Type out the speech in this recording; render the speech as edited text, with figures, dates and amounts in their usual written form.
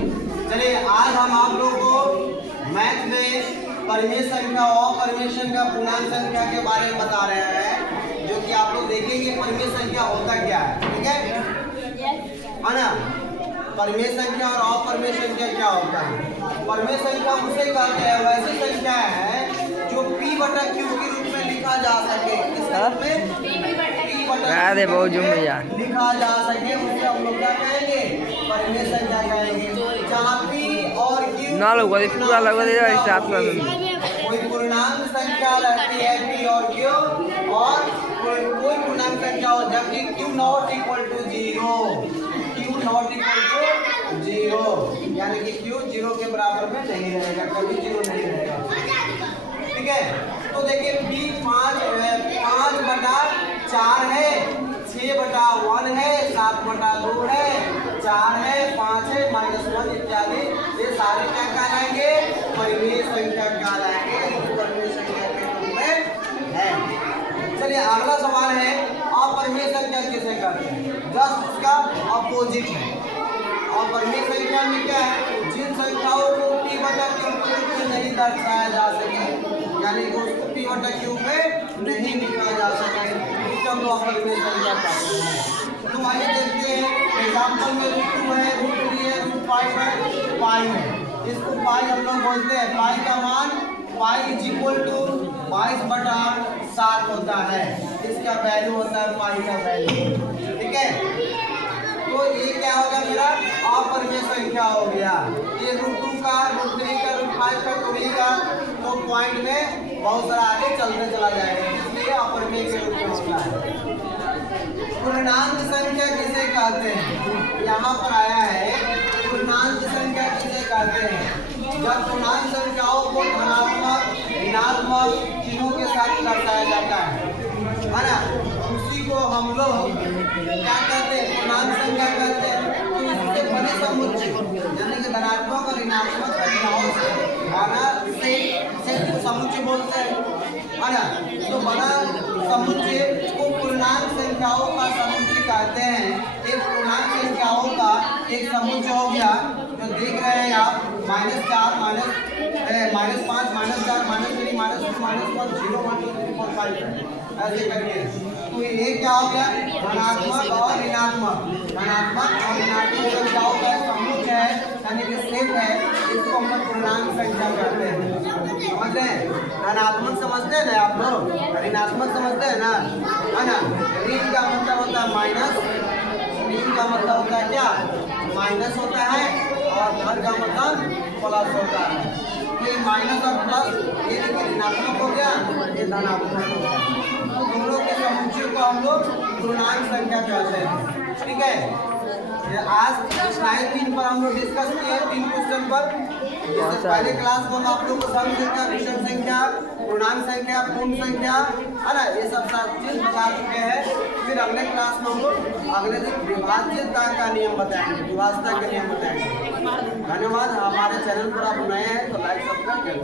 चलिए आज हम आप लोगों को मैथ में परिमेय संख्या और परिमेय संख्या पूर्णांक संख्या के बारे में बता रहे हैं, जो कि आप लोग देखेंगे परिमेय संख्या होता क्या है। ठीक है ना। परिमेय संख्या और अपरिमेय संख्या क्या होता है। परिमेय संख्या उसे कहते हैं वैसी संख्या है जो p बटा q के रूप में लिखा जा सके। किस रूप में? p बटा q लिखा जा सके, उसे हम लोग क्या कहेंगे? परिमेय संख्या कहेंगे। जहाँ p और q ना लोग पूरा लगा दे कोई पूर्णांक संख्या रहती है p और q, और कोई पूर्णांक संख्या हो जबकि q not equal to 0, q not equal to 0, यानी कि q 0 के बराबर में नहीं रहेगा, कभी 0 नहीं रहेगा। ठीक है, तो देखिए p 5 बटा 4 है, 6 बटा 1 है, 7 बटा 2 है, 4 है, 5 है, -1 इत्यादि, ये सारे क्या कहलाएंगे? परिमेय संख्या कहलाएंगे, परिमेय संख्या के रूप में है। चलिए अगला सवाल है अपरिमेय संख्या किसे कहते हैं? जस्ट उसका अपोजिट है। अपरिमेय संख्या में क्या है? जिन संख्याओं को p बटा q के रूप में नहीं दर्शाया जा सके, यानी कि उसको p बटा q में नहीं लिखा जा सके, इसको हम अपरिमेय संख्या कहते हैं। तो आइए देखते हैं एग्जांपल में √2 है, √3 है, √5 है, पाई है। इसको पाई हम लोग बोलते हैं। पाई का मान पाई इज इक्वल टू 22 बटा 7 होता है। इसका वैल्यू होता है पाई का वैल्यू। ठीक है, तो ये क्या होगा? मेरा अपरिमेय संख्या हो गया। ये √2 का, √3 का, √5 का, √3 का, तो पॉइंट में बहुत सारा आगे चलते चला जाएगा, इसलिए अपरिमेय के रूप में होता है। पूर्णांक संख्या किसे कहते हैं? यहाँ पर आया है पूर्णांक संख्या किसे कहते हैं? जब पूर्णांक संख्याओं को धनात्मक ऋणात्मक चिन्हों के साथ दर्शाया जाता है ना, उसी को हम लोग क्या कहते हैं? पूर्णांक संख्या कहते हैं। तो इससे बने समुच्चय, यानी कि धनात्मक और ऋणात्मक संख्याओं से बना से समुच्चय बोलते हैं, है ना। तो बना समुच्चय को पूर्णांक संख्याओं का समुच्चय कहते हैं। एक पूर्णांक संख्याओं का एक समुच्चय हो गया, जो देख रहे हैं आप, -4 -5 -4 -3 -2 -1 0 1 2 3 4 5 ऐसे करके। तो ये क्या हो गया? धनात्मक और ऋणात्मक, धनात्मक और ऋणात्मक संख्याओं का समुच्चय है, यानी कि सेट है। इसको हम लोग पूर्णांक संख्या कहते हैं। समझ रहे हैं? धनात्मक समझते हैं ना आप लोग, ऋणात्मक समझते हैं ना, है ना। ऋण का मतलब होता है माइनस, ऋण का मतलब होता है क्या? माइनस होता है, और धन का मतलब प्लस होता है। तो ये माइनस और प्लस, ये देखिए ऋणात्मक हो गया, ये धनात्मक हो गया। तो दोनों के समुच्चय को हम लोग पूर्णांक संख्या कहते हैं। ठीक है, आज स्लाइड 3 पर हम लोग डिस्कस किए 3 क्वेश्चन पर। जैसे पहले क्लास में हम आप लोग को सम संख्या, विषम संख्या, पूर्णांक संख्या, पूर्ण संख्या, है ना, ये सब चीज बता चुके हैं। फिर अगले क्लास में हम लोग अगले दिन विभाज्यता का नियम बताएंगे, विभाज्यता का नियम बताएंगे। धन्यवाद। हमारे चैनल पर आप नए हैं तो लाइक सब्सक्राइब करें।